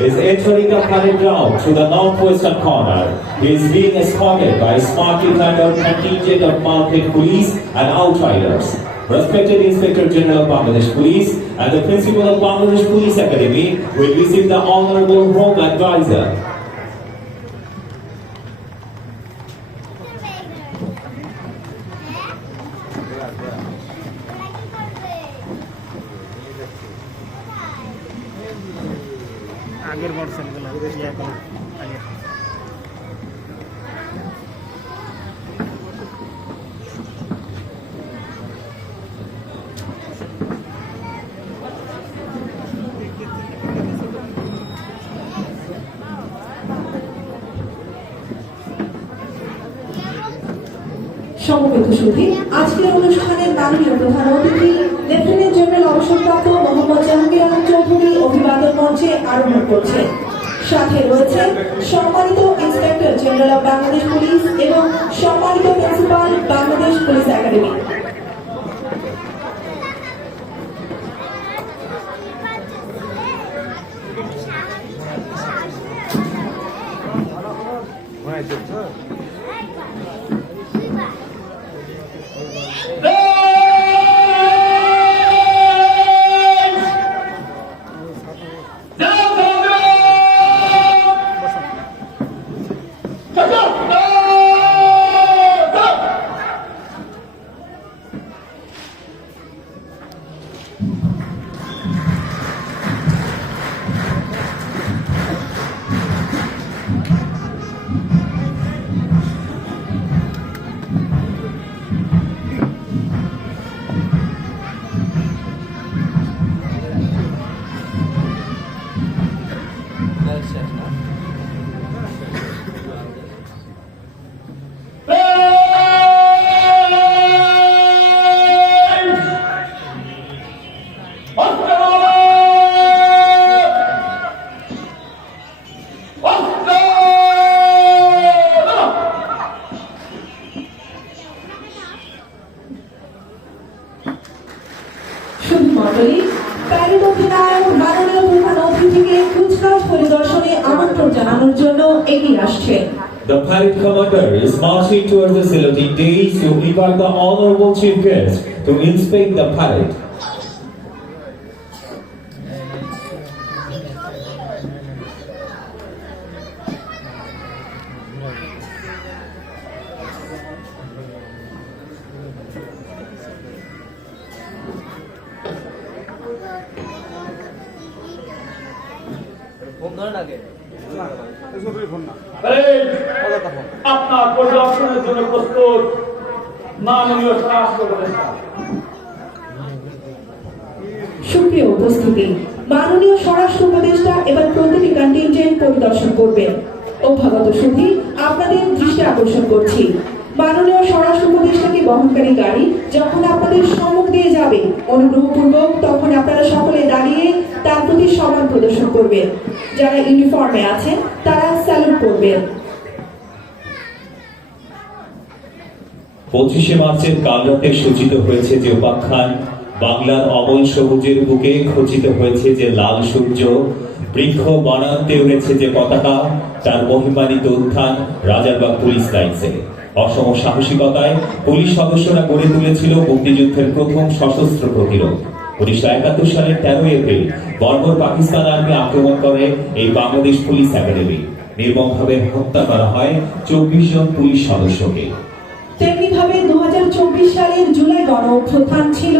is entering the parade ground through the northwestern corner. He is being escorted by a smartly planned out contingent of mounted police and outriders. Respected Inspector General of Bangladesh Police and the Principal of Bangladesh Police Academy will receive the Honorable Home Advisor. আগের motorcycle ইয়া করে আগে সমবেত সুধী, আজকের অনুষ্ঠানের মাননীয় প্রধান অতিথি lieutenant general অবসরপ্রাপ্ত মোহাম্মদ জাহাঙ্গীর আলম চৌধুরী অভিবাদন মঞ্চে আরোহণ করছেন। সাথে রয়েছে সম্মানিত inspector general of Bangladesh police এবং সম্মানিত principal Bangladesh police academy. Parade অধিনায়ক মাননীয় প্রধান অতিথিকে কুচকাওয়াজ পরিদর্শনে আমন্ত্রণ জানানোর জন্য এগিয়ে আসছেন। The parade commander is marching towards the saluting dais to invite the honorable chief guest to inspect the parade. আপনার পরিদর্শনের জন্য প্রস্তুত মাননীয় স্বরাষ্ট্র উপদেষ্টা। সুপ্রিয় উপস্থিতি, মাননীয় স্বরাষ্ট্র উপদেষ্টা এবার প্রতিটি কন্টিনজেন্ট পরিদর্শন করবেন। অভ্যাগত সুধী, আপনাদের দৃষ্টি আকর্ষণ করছি, মাননীয় স্বরাষ্ট্র উপদেষ্টাকে বহনকারী গাড়ি যখন আপনাদের সম্মুখ দিয়ে যাবে, অনুগ্রহপূর্বক তখন আপনারা সকলে দাঁড়িয়ে তার প্রতি সম্মান প্রদর্শন করবেন। যারা ইউনিফর্মে আছেন তারা স্যালুট করবেন। 25শে মার্চের কাল রাতে সূচিত হয়েছে যে উপাখ্যান, বাংলার অমল সবুজের বুকে খচিত হয়েছে যে লাল সূর্য, বৃক্ষ বনান্তে উড়েছে যে পতাকা, তার মহিমানিত উত্থান রাজারবাগ পুলিশ লাইন্সে। অসম সাহসিকতায় পুলিশ সদস্যরা গড়ে তুলেছিল মুক্তিযুদ্ধের প্রথম সশস্ত্র প্রতিরোধ। 1971 সালের 13 এপ্রিল বর্বর পাকিস্তান আর্মি আক্রমণ করে এই বাংলাদেশ পুলিশ একাডেমি। নির্মমভাবে হত্যা করা হয় 24 জন পুলিশ সদস্যকে। তেমনিভাবে 2024 সালের জুলাই গণ অভ্যুত্থান ছিল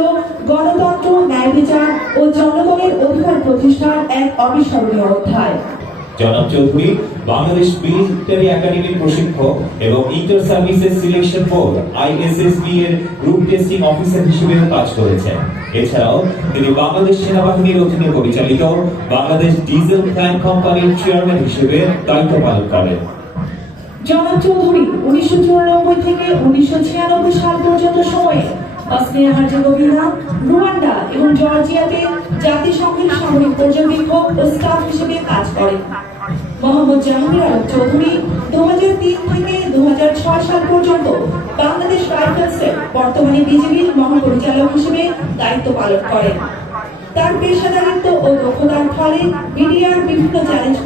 গণতন্ত্র, ন্যায় বিচার ও জনগণের অধিকার প্রতিষ্ঠার এক অবিস্মরণীয় অধ্যায়। জনাব চৌধুরী বাংলাদেশ মিলিটারি একাডেমির প্রশিক্ষক এবং inter services selection board ISSB এর গ্রুপ টেস্টিং অফিসার হিসেবেও কাজ করেছেন। এছাড়াও তিনি বাংলাদেশ সেনাবাহিনীর অধীনে পরিচালিত বাংলাদেশ ডিজেল প্ল্যান্ট কোম্পানির চেয়ারম্যান হিসেবে দায়িত্ব পালন করেন। জনাব চৌধুরী 1994 থেকে 1996 সাল পর্যন্ত সময়ে বসনিয়া হার্জেগোভিনা, রুয়ান্ডা এবং জর্জিয়াতে জাতিসংঘের সামরিক পর্যবেক্ষক ও স্টাফ হিসেবে কাজ করেন। মোহাম্মদ জাহাঙ্গীর আলম চৌধুরী 2003 থেকে 2006 সাল পর্যন্ত বাংলাদেশ রাইফেলসের বর্তমানে বিজিবির মহাপরিচালক হিসেবে দায়িত্ব পালন করেন। তার পেশাদারিত্ব ও দক্ষতার ফলে বিডিআর বিভিন্ন চ্যালেঞ্জ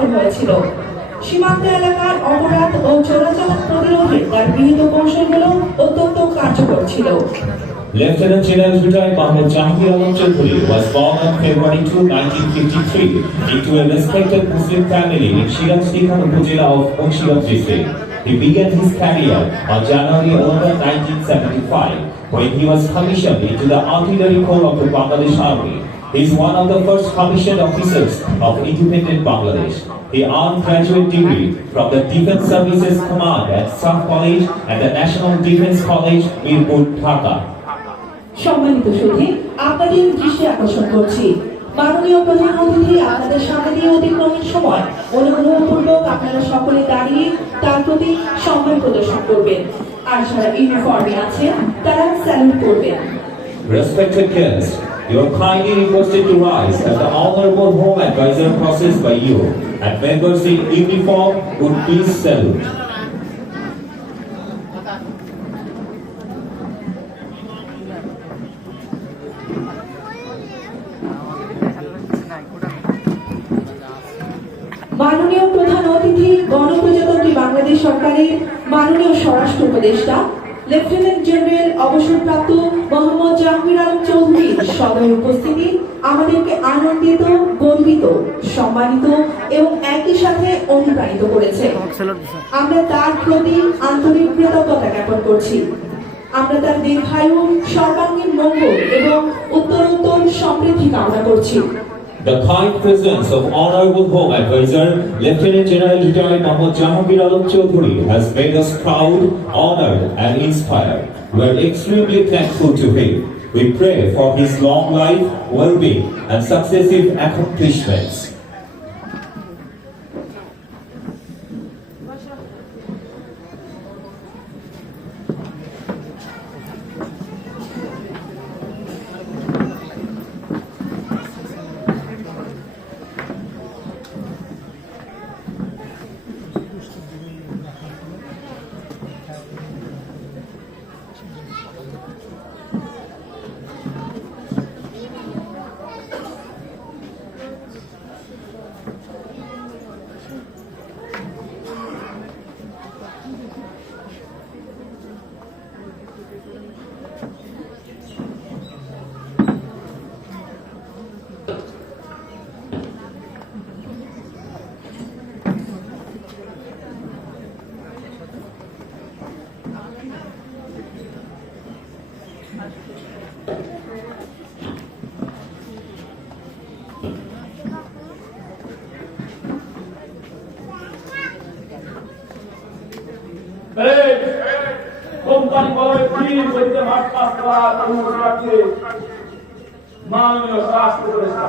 সফল হয়েছিল। সীমান্ত এলাকার অপরাধ ও চোরাচালান প্রতিরোধে তার গৃহীত কৌশলগুলো অত্যন্ত কার্যকর ছিল। Lieutenant General retired Mohammed Jahangir Alam Chaudhuri was born on February 2, 1953 into a respected Muslim family in Shiraz-Tikhan Upazila of Munshiganj district. He began his career on January 11, 1975 when he was commissioned into the Artillery Corps of the Bangladesh Army. He is one of the first commissioned officers of independent Bangladesh. He earned graduate degree from the Defence Services Command at Staff College and the National Defence College, Mirpur, Dhaka. সম্মানিত সুধী, আপনাদের দৃষ্টি আকর্ষণ করছি। মাননীয় প্রধান অতিথি আপনাদের সামনে দিয়ে অতিক্রমের সময় অনুগ্রহপূর্বক আপনারা সকলে দাঁড়িয়ে তার প্রতি সম্মান প্রদর্শন করবেন, আর যারা ইউনিফর্মে আছেন তারা স্যালুট করবেন। Respected guests, you are kindly requested to rise as the Honorable Home Advisor crosses by you, and members in uniform would please salute. মাননীয় প্রধান অতিথি গণপ্রজাতন্ত্রী বাংলাদেশ সরকারের মাননীয় স্বরাষ্ট্র উপদেষ্টা লেফটেন্যান্ট জেনারেল অবসরপ্রাপ্ত মোহাম্মদ জাহাঙ্গীর আলম চৌধুরীর সদয় উপস্থিতি আমাদেরকে আনন্দিত, গর্বিত, সম্মানিত এবং একই সাথে অনুপ্রাণিত করেছে। আমরা তার প্রতি আন্তরিক কৃতজ্ঞতা জ্ঞাপন করছি। আমরা তার দীর্ঘায়ু, সর্বাঙ্গীন মঙ্গল এবং উত্তরোত্তর সমৃদ্ধি কামনা করছি। The kind presence of Honorable Home Advisor Lieutenant General retired Mohammed Jahangir Alam Chaudhuri has made us proud, honored and inspired. We are extremely thankful to him. We pray for his long life, well-being and successive accomplishments. Company বলে ফির করতে মাঠ pass করার অনুমতি রাখতে মাননীয় স্বরাষ্ট্র উপদেষ্টা।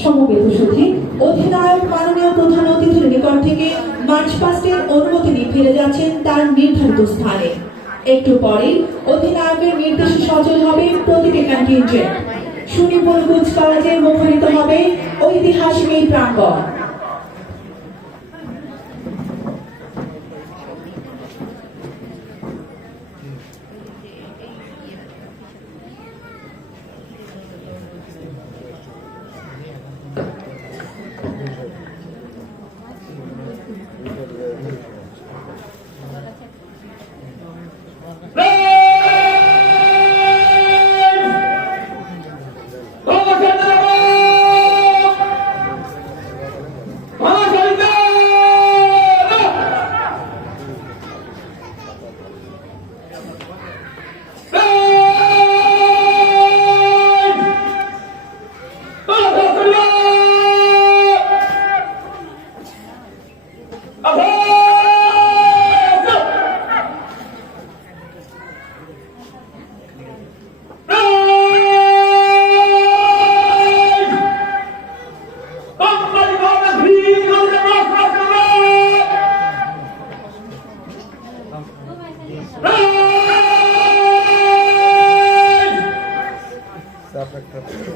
সমবেত সুধী, অধিনায়ক মাননীয় প্রধান অতিথির নিকট থেকে মার্চ পাস্টের অনুমতি নিয়ে ফিরে যাচ্ছেন তার নির্ধারিত স্থানে। একটু পরেই অধিনায়কের নির্দেশে সচল হবে প্রতিটি কন্টিনজেন্ট। সুনিপুণ কুচকাওয়াজে মুখরিত হবে ঐতিহাসিক এই প্রাঙ্গণ। Stop it.